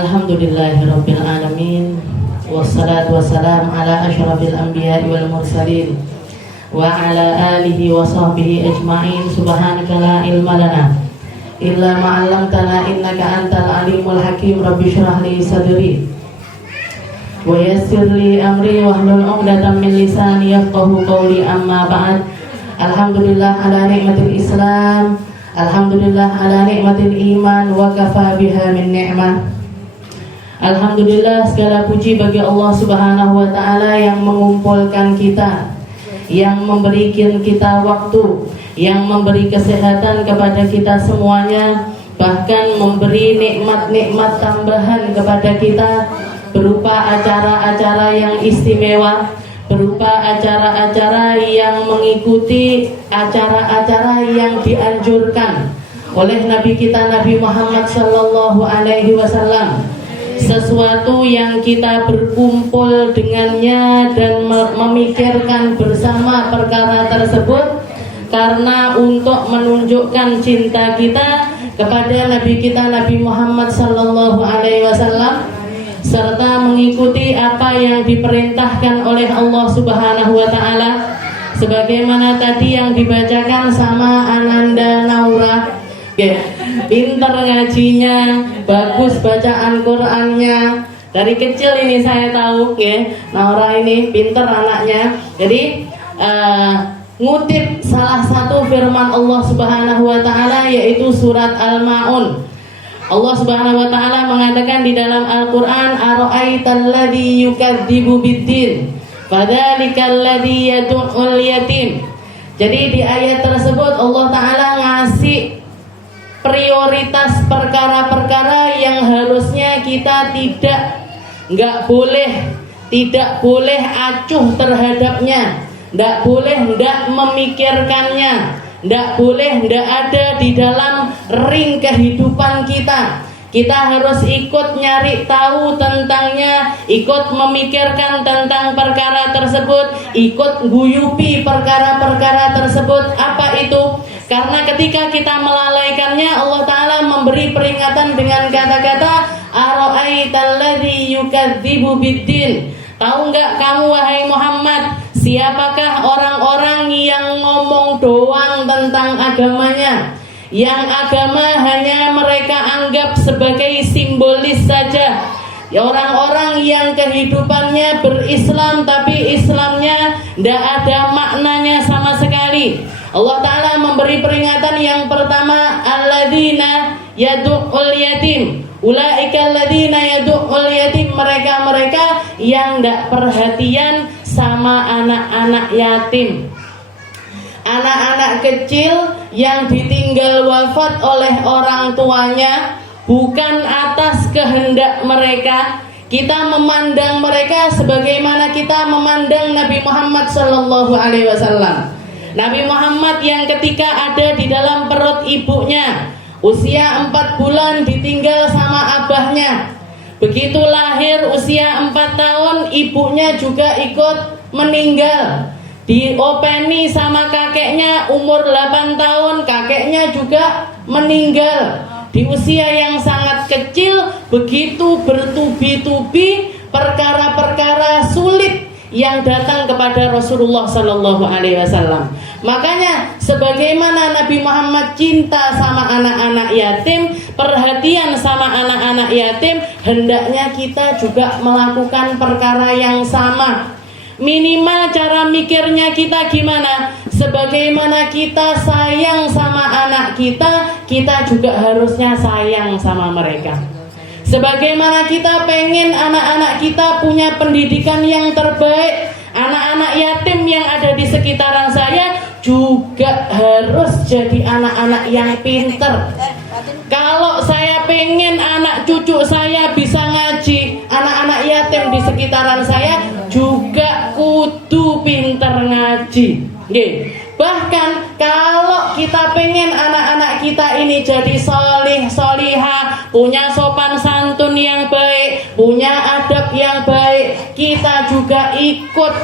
Alhamdulillahirabbil alamin wassalatu wassalamu ala asyrafil anbiya'i wal mursalin wa ala alihi wa sahbihi ajma'in. Subhanaka la ilma lana illa ma 'allamtana innaka antal alimul hakim. Rabbi shrah li sadri wa yassir li amri wahlul 'uqdatam min lisani yafqahu qawli. Amma ba'd. Alhamdulillah ala nikmatil Islam, alhamdulillah ala nikmatil iman, wa kafa biha min ni'mah. Alhamdulillah, segala puji bagi Allah Subhanahu wa ta'ala yang mengumpulkan kita, yang memberikan kita waktu, yang memberi kesehatan kepada kita semuanya, bahkan memberi nikmat-nikmat tambahan kepada kita berupa acara-acara yang istimewa, berupa acara-acara yang mengikuti acara-acara yang dianjurkan oleh Nabi kita Nabi Muhammad sallallahu alaihi wasallam. Sesuatu yang kita berkumpul dengannya dan memikirkan bersama perkara tersebut karena untuk menunjukkan cinta kita kepada Nabi kita Nabi Muhammad sallallahu alaihi wasallam, serta mengikuti apa yang diperintahkan oleh Allah Subhanahu wa taala, sebagaimana tadi yang dibacakan sama Ananda Naura. Pinter ngajinya, bagus bacaan Qur'annya. Dari kecil ini saya tahu, Naura ini pinter anaknya. Jadi ngutip salah satu firman Allah Subhanahu wa taala, yaitu surat Al-Maun. Allah Subhanahu wa taala mengatakan di dalam Al-Qur'an, ara'aital ladzi yukadzibu biddin fadzalikal ladzi yad'ul yatim. Jadi di ayat tersebut Allah taala ngasih prioritas perkara-perkara yang harusnya kita tidak boleh acuh terhadapnya, tidak memikirkannya, tidak ada di dalam ring kehidupan kita. Kita harus ikut nyari tahu tentangnya, ikut memikirkan tentang perkara tersebut, ikut guyupi perkara-perkara tersebut. Apa itu? Karena ketika kita melalaikannya, Allah Ta'ala memberi peringatan dengan kata-kata ara'aital ladzi yukadzibu biddin. Tahu enggak kamu wahai Muhammad, siapakah orang-orang yang ngomong doang tentang agamanya, yang agama hanya mereka anggap sebagai simbolis saja, orang-orang yang kehidupannya berislam tapi Islamnya tidak ada maknanya sama sekali. Allah Ta'ala memberi peringatan yang pertama, alladzina yad'ul yatim. Ulaika alladzina yad'ul yatim, mereka-mereka yang tidak perhatian sama anak-anak yatim, anak-anak kecil yang ditinggal wafat oleh orang tuanya bukan atas kehendak mereka. Kita memandang mereka sebagaimana kita memandang Nabi Muhammad sallallahu alaihi wasallam. Nabi Muhammad yang ketika ada di dalam perut ibunya, usia 4 bulan ditinggal sama abahnya. Begitu lahir usia 4 tahun, ibunya juga ikut meninggal. Diopeni sama kakeknya umur 8 tahun, kakeknya juga meninggal. Di usia yang sangat kecil, begitu bertubi-tubi perkara-perkara sulit yang datang kepada Rasulullah Sallallahu Alaihi Wasallam. Makanya sebagaimana Nabi Muhammad cinta sama anak-anak yatim, perhatian sama anak-anak yatim, hendaknya kita juga melakukan perkara yang sama. Minimal cara mikirnya kita gimana? Sebagaimana kita sayang sama anak kita, kita juga harusnya sayang sama mereka. Sebagaimana kita pengen anak-anak kita punya pendidikan yang terbaik, anak-anak yatim yang ada di sekitaran saya juga harus jadi anak-anak yang pinter. Kalau saya pengen anak cucu saya bisa ngaji, anak-anak yatim di sekitaran saya juga kudu pinter ngaji. Bahkan kalau kita pengen anak-anak kita ini jadi solih, solihah, punya sopan santun yang baik, punya adab yang baik, kita juga ikut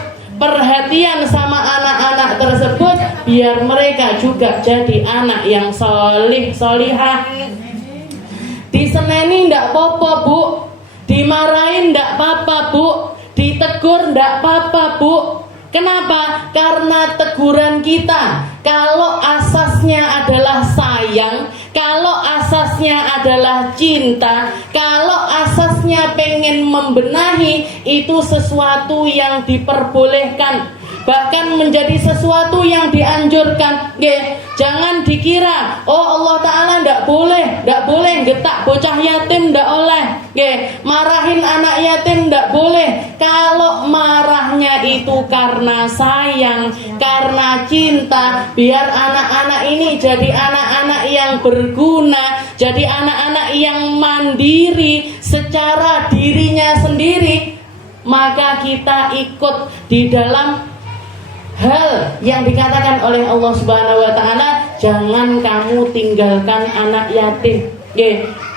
perhatian sama anak-anak tersebut biar mereka juga jadi anak yang solih, solihah. Diseneni ndak apa-apa, Bu. Dimarahin ndak apa-apa, Bu. Ditegur ndak apa-apa, Bu. Kenapa? Karena teguran kita kalau asasnya adalah sayang, kalau asasnya adalah cinta, kalau asasnya pengen membenahi, itu sesuatu yang diperbolehkan, bahkan menjadi sesuatu yang dianjurkan. Jangan dikira oh Allah Ta'ala ndak boleh getak bocah yatim, ndak oleh. Marahin anak yatim ndak boleh. Kalau marahnya itu karena sayang, karena cinta, biar anak-anak ini jadi anak-anak yang berguna, jadi anak-anak yang mandiri secara dirinya sendiri, maka kita ikut di dalam hal yang dikatakan oleh Allah Subhanahu wa Ta'ala, jangan kamu tinggalkan anak yatim.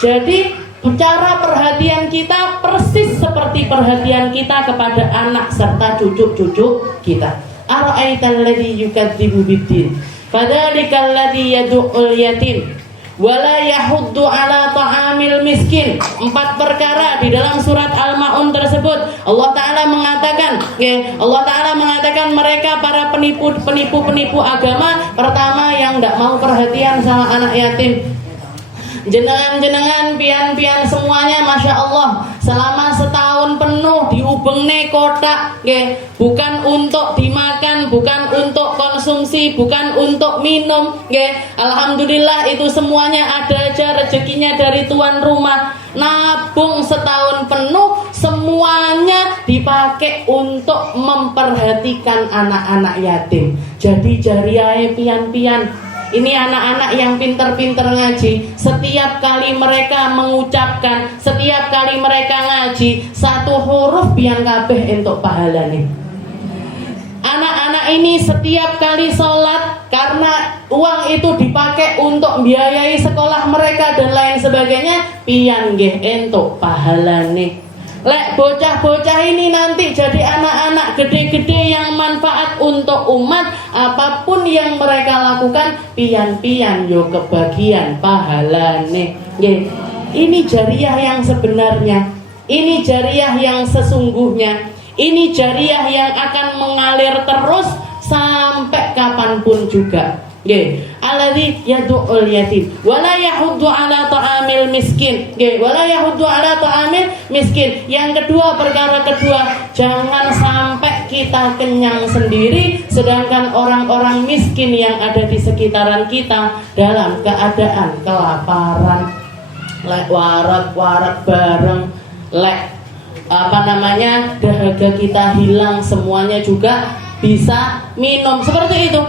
Jadi cara perhatian kita persis seperti perhatian kita kepada anak serta cucu-cucu kita. Ara'aital ladzi yukadzibu biddin fadzalikal ladzi yad'ul yatim wala yahuddu ala ta'amil miskin. 4 perkara di dalam surat Al-Maun tersebut Allah Ta'ala mengatakan, Allah Ta'ala mengatakan mereka para penipu agama. Pertama, yang tidak mau perhatian sama anak yatim. Jenengan pian semuanya, Masya Allah, selama setahun penuh diubengne kotak, bukan untuk dimakan, bukan untuk konsumsi, bukan untuk minum. Alhamdulillah itu semuanya ada aja rezekinya dari tuan rumah. Nabung setahun penuh, semuanya dipakai untuk memperhatikan anak-anak yatim. Jadi jariah pian. Ini anak-anak yang pinter-pinter ngaji. Setiap kali mereka mengucapkan, setiap kali mereka ngaji, 1 huruf pian kabeh entuk pahalane. Anak-anak ini setiap kali sholat, karena uang itu dipakai untuk biayai sekolah mereka dan lain sebagainya, pian nggih entuk pahalane. Lek bocah-bocah ini nanti jadi anak-anak gede-gede yang manfaat untuk umat, apapun yang mereka lakukan, pian-pian yo kebagian pahalane. Ini jariah yang sebenarnya, ini jariah yang sesungguhnya, ini jariah yang akan mengalir terus sampai kapanpun juga. Alladzi yad'ul yatim wala yahuddu ala ta'amil miskin. Wala yahuddu ala ta'amil miskin. Yang kedua, perkara kedua, jangan sampai kita kenyang sendiri sedangkan orang-orang miskin yang ada di sekitaran kita dalam keadaan kelaparan. Lek warak bareng, lek dahaga kita hilang, semuanya juga bisa minum seperti itu.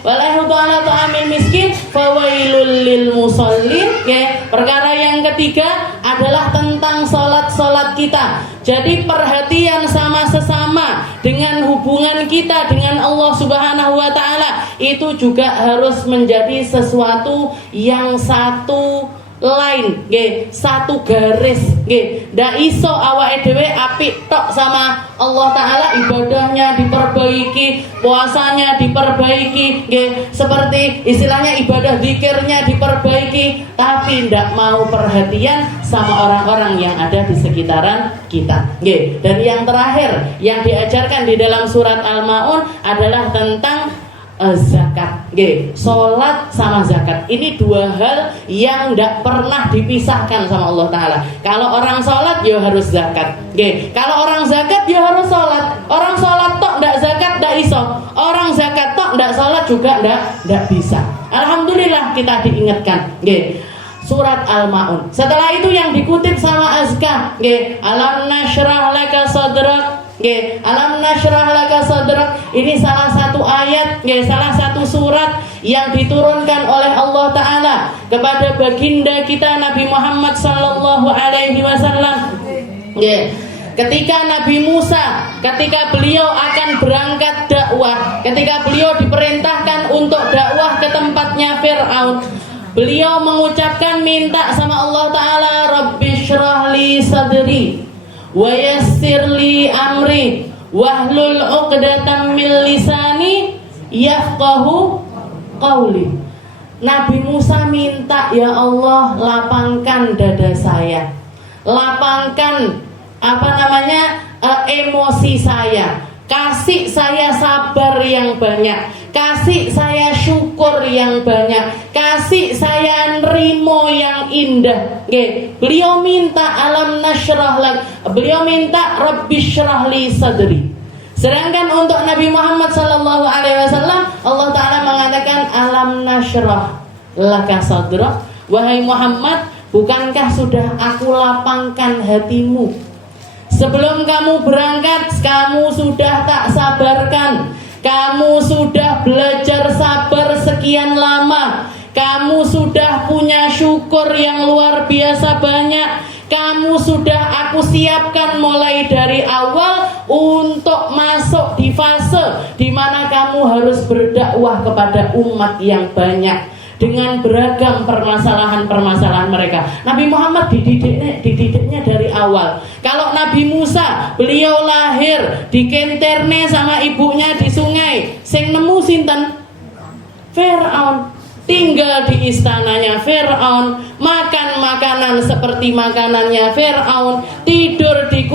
Wala yahuddu ala ta'amil miskin fawailul lil musallin. Perkara yang ketiga adalah tentang salat kita. Jadi perhatian sama sesama, dengan hubungan kita dengan Allah Subhanahu wa Ta'ala, itu juga harus menjadi sesuatu yang satu line, satu garis. Ndak iso awake dhewe apik tok sama Allah Ta'ala, ibadahnya diperbaiki, puasanya diperbaiki, seperti istilahnya ibadah zikirnya diperbaiki, tapi ndak mau perhatian sama orang-orang yang ada di sekitaran kita. Dan yang terakhir yang diajarkan di dalam surat Al-Maun adalah tentang zakat. Sholat sama zakat, ini 2 hal yang tidak pernah dipisahkan sama Allah Ta'ala. Kalau orang sholat, ya harus zakat. Kalau orang zakat, ya harus sholat. Orang sholat tok tidak zakat, tidak iso. Orang zakat tok tidak sholat juga tidak bisa. Alhamdulillah kita diingatkan. Surat Al-Maun. Setelah itu yang dikutip sama Azka, alam nashrah laka sadrak. Alam nashrah laka sadrak. Ini salah satu ayat, salah satu surat yang diturunkan oleh Allah Ta'ala kepada baginda kita Nabi Muhammad sallallahu alaihi wasallam. Ketika Nabi Musa, ketika beliau akan berangkat dakwah, ketika beliau diperintahkan untuk dakwah ke tempatnya Fir'aun, beliau mengucapkan, minta sama Allah Ta'ala, Rabbi syrah li sadri wa yassir li amri wahlul 'uqdatam min lisani yafqahu qawli. Nabi Musa minta, ya Allah, lapangkan dada saya, lapangkan emosi saya, kasih saya sabar yang banyak, kasih saya syukur yang banyak, kasih saya nrimo yang indah. Beliau minta alam nasyrah lak, beliau minta Rabbi syrah li sadri. Sedangkan untuk Nabi Muhammad sallallahu alaihi wasallam, Allah taala mengatakan alam nasyrah laka sadrak. Wahai Muhammad, bukankah sudah aku lapangkan hatimu? Sebelum kamu berangkat, kamu sudah tak sabarkan. Kamu sudah belajar sabar sekian lama. Kamu sudah punya syukur yang luar biasa banyak. Kamu sudah aku siapkan mulai dari awal untuk masuk di fase di mana kamu harus berdakwah kepada umat yang banyak dengan beragam permasalahan-permasalahan mereka. Nabi Muhammad dididiknya dari awal. Kalau Nabi Musa, beliau lahir di Kenterne sama ibunya di sungai. Sing nemu sinten? Firaun. Tinggal di istananya Firaun, makan makanan seperti makanannya Firaun, tidur di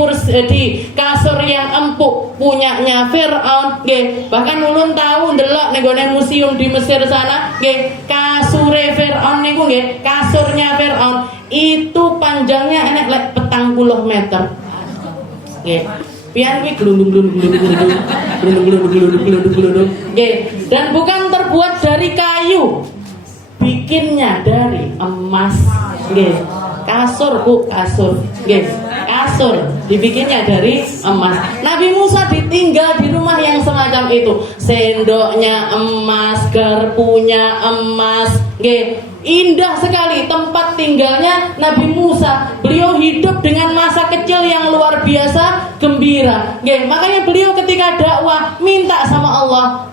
kasur yang empuk punyanya Firaun. Bahkan ulun tahu ndelok ning museum di Mesir sana, kasure Firaun niku kasurnya Firaun itu panjangnya enek 40 meter. Pian kuwi glundung. Dan bukan terbuat dari kayu, bikinnya dari emas. Kasur Bu, kasur. Kasur dibikinnya dari emas. Nabi Musa ditinggal di rumah yang semacam itu. Sendoknya emas, garpunya emas. Indah sekali tempat tinggalnya Nabi Musa. Beliau hidup dengan masa kecil yang luar biasa gembira. Makanya beliau ketika dakwah minta sama Allah,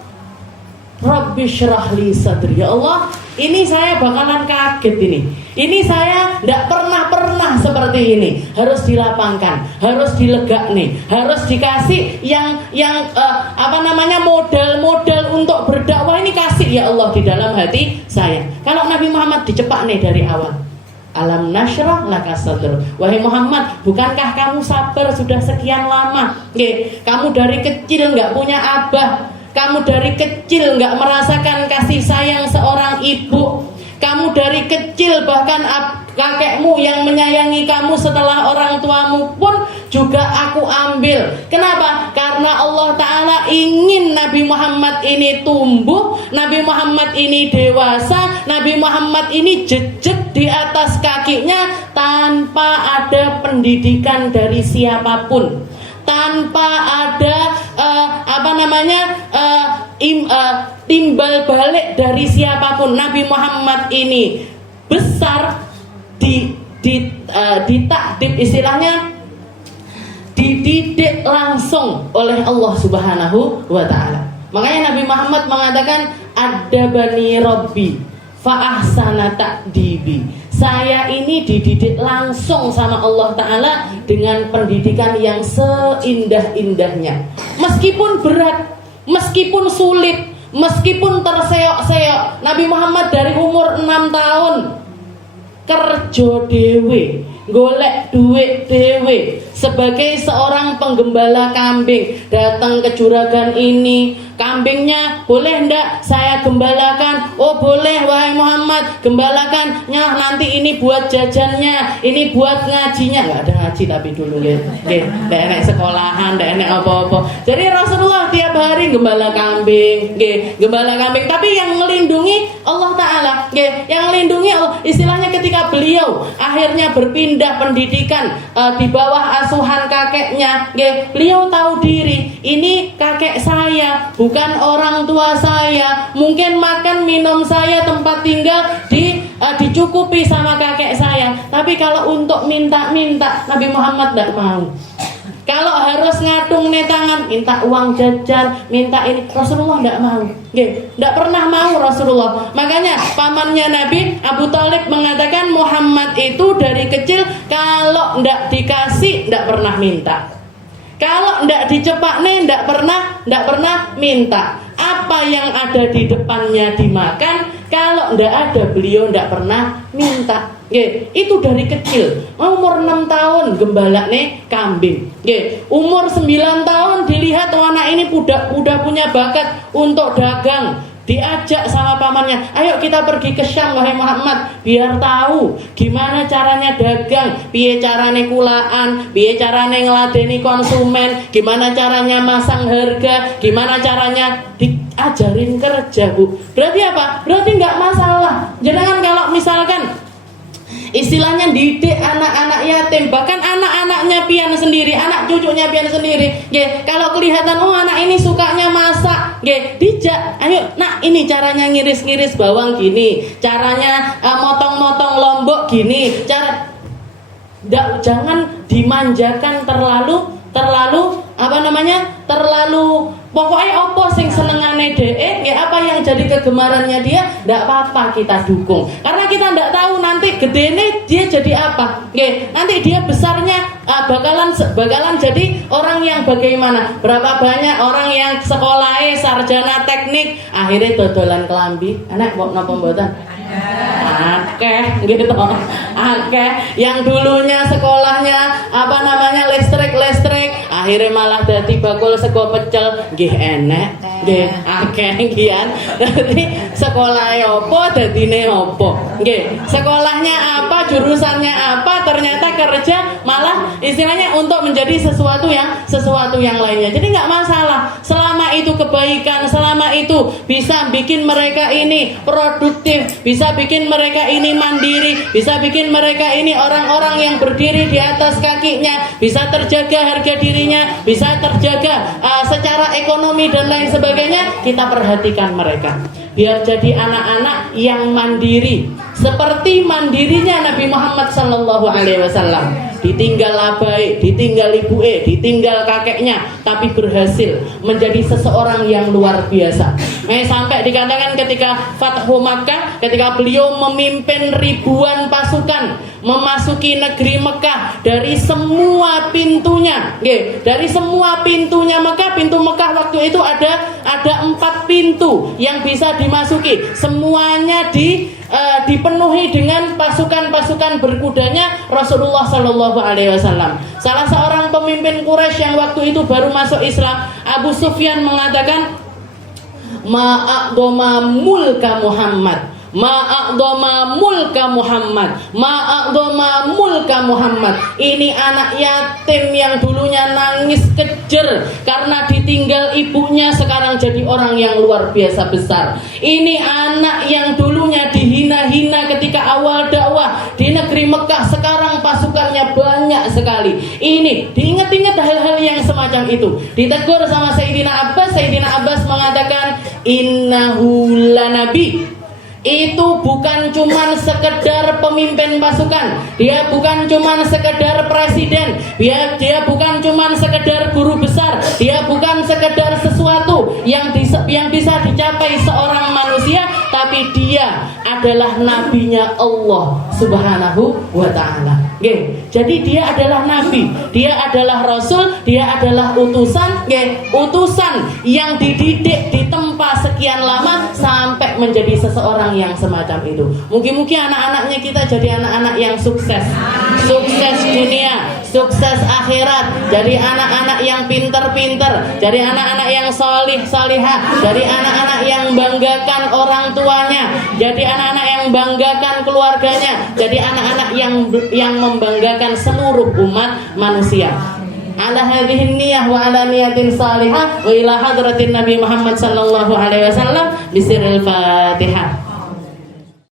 Rabbi syrah li sadri. Ya Allah, ini saya bakalan kaget ini. Ini saya tidak pernah seperti ini. Harus dilapangkan, harus dilegakne, harus dikasih yang modal untuk berdakwah ini, kasih ya Allah di dalam hati saya. Kalau Nabi Muhammad dicepak nih dari awal. Alam nasyrah laka sadr. Wahai Muhammad, bukankah kamu sabar sudah sekian lama? Kamu dari kecil nggak punya abah. Kamu dari kecil nggak merasakan kasih sayang seorang ibu. Kamu dari kecil bahkan kakekmu yang menyayangi kamu setelah orang tuamu pun juga aku ambil. Kenapa? Karena Allah Ta'ala ingin Nabi Muhammad ini tumbuh, Nabi Muhammad ini dewasa, Nabi Muhammad ini jejak di atas kakinya tanpa ada pendidikan dari siapapun, tanpa ada timbal balik dari siapapun. Nabi Muhammad ini besar ditakdib, istilahnya dididik langsung oleh Allah Subhanahu wa Ta'ala. Makanya Nabi Muhammad mengatakan adabani Rabbi fa ahsana ta'dibi. Saya ini dididik langsung sama Allah Ta'ala dengan pendidikan yang seindah-indahnya. Meskipun berat, meskipun sulit, meskipun terseok-seok. Nabi Muhammad dari umur 6 tahun kerja dewe, golek duit dewe sebagai seorang penggembala kambing. Datang ke juragan ini, kambingnya boleh ndak saya gembalakan? Oh boleh wahai Muhammad, gembalakan. Nyah, nanti ini buat jajannya, ini buat ngajinya. Nggak ada ngaji tapi dulu nggak enek sekolahan, nggak enek apa-apa. Jadi Rasulullah tiap hari gembala kambing, gembala kambing. Tapi yang melindungi Allah Ta'ala, yang melindungi Allah. Istilahnya ketika beliau akhirnya berpindah pendidikan di bawah asuhan kakeknya, beliau tahu diri, ini kakek saya, bukan orang tua saya. Mungkin makan minum saya, tempat tinggal dicukupi sama kakek saya. Tapi kalau untuk minta-minta, Nabi Muhammad tidak mau. Kalau harus ngadung nih tangan, minta uang jajan, minta ini, Rasulullah tidak mau. Tidak pernah mau Rasulullah. Makanya pamannya Nabi Abu Thalib mengatakan Muhammad itu dari kecil kalau tidak dikasih tidak pernah minta. Kalau tidak dicepak nih tidak pernah minta. Apa yang ada di depannya dimakan, Kalau ndak ada, beliau ndak pernah minta. Itu dari kecil. Umur 6 tahun gembalane kambing. Umur 9 tahun dilihat anak ini udah punya bakat untuk dagang. Diajak sama pamannya, ayo kita pergi ke Syam wahai Muhammad, biar tahu gimana caranya dagang, piye carane kulaan, piye carane ngeladeni konsumen, gimana caranya masang harga, gimana caranya diajarin kerja, Bu. Berarti apa? Berarti nggak masalah. Jangan kalau misalkan istilahnya didik anak-anak yatim, bahkan anak-anaknya pian sendiri, anak cucunya pian sendiri. Kalau kelihatan anak ini sukanya masak, dijak, ayo nak ini caranya ngiris-ngiris bawang gini, caranya motong-motong lombok gini, jangan dimanjakan terlalu pokoknya apa sing senengane apa yang jadi kegemarannya dia, ndak apa-apa kita dukung. Karena kita ndak tahu nanti gedene dia jadi apa. Nanti dia besarnya bakalan jadi orang yang bagaimana? Berapa banyak orang yang sekolahnya sarjana teknik akhirnya dodolan kelambi. Enak kok napa mboten? Akeh gitu. Akeh yang dulunya sekolahnya listrik akhirnya malah dadi bakul sego pecel, nggih enek, nggih akeh kian. Dadi sekolahnya apa, dadine apa? Nggih, sekolahnya apa, jurusannya apa, ternyata kerja malah istilahnya untuk menjadi sesuatu yang lainnya. Jadi nggak masalah selama itu kebaikan, selama itu bisa bikin mereka ini produktif, bisa bikin mereka ini mandiri, bisa bikin mereka ini orang-orang yang berdiri di atas kakinya, bisa terjaga harga dirinya, bisa terjaga secara ekonomi dan lain sebagainya. Kita perhatikan mereka biar jadi anak-anak yang mandiri seperti mandirinya Nabi Muhammad SAW. Ditinggal abai, ditinggal ibunya, ditinggal kakeknya, tapi berhasil menjadi seseorang yang luar biasa. Sampai dikatakan ketika Fathu Makkah, ketika beliau memimpin ribuan pasukan memasuki negeri Mekah dari semua pintunya. Dari semua pintunya Mekah, pintu Mekah waktu itu ada 4 pintu yang bisa dimasuki. Semuanya dipenuhi dengan pasukan-pasukan berkudanya Rasulullah SAW. Salah seorang pemimpin Quraisy yang waktu itu baru masuk Islam, Abu Sufyan, mengatakan, ma'aqdoma mulka Muhammad, ma'aqdoma mulka Muhammad, ma'aqdoma mulka Muhammad. Ini anak yatim yang dulunya nangis kejer karena ditinggal ibunya, sekarang jadi orang yang luar biasa besar. Ini anak yang dulunya dihina-hina ketika awal dakwah di negeri Mekah, sekarang pasukannya banyak sekali. Ini diingat-ingat hal-hal yang semacam itu. Ditegur sama Sayyidina Abbas. Sayyidina Abbas mengatakan, innahu lanabi. Itu bukan cuman sekedar pemimpin pasukan, dia bukan cuman sekedar presiden, dia bukan cuman sekedar guru besar, dia bukan sekedar sesuatu yang bisa dicapai seorang manusia, tapi dia adalah nabinya Allah Subhanahu wa ta'ala. Jadi dia adalah nabi, dia adalah rasul, dia adalah utusan, utusan yang dididik ditempa sekian lama sampai menjadi seseorang yang semacam itu. Mungkin-mungkin anak-anaknya kita jadi anak-anak yang sukses dunia, sukses akhirat, jadi anak-anak yang pinter-pinter, jadi anak-anak yang solih-solihah, jadi anak-anak yang banggakan orang tuanya, jadi anak-anak yang banggakan keluarganya, jadi anak-anak yang membanggakan seluruh umat manusia. Ala hadhihi niyyah wa ala niyatin salihah wa ila hadratin Nabi Muhammad sallallahu alaihi wasallam bisiril Fatihah.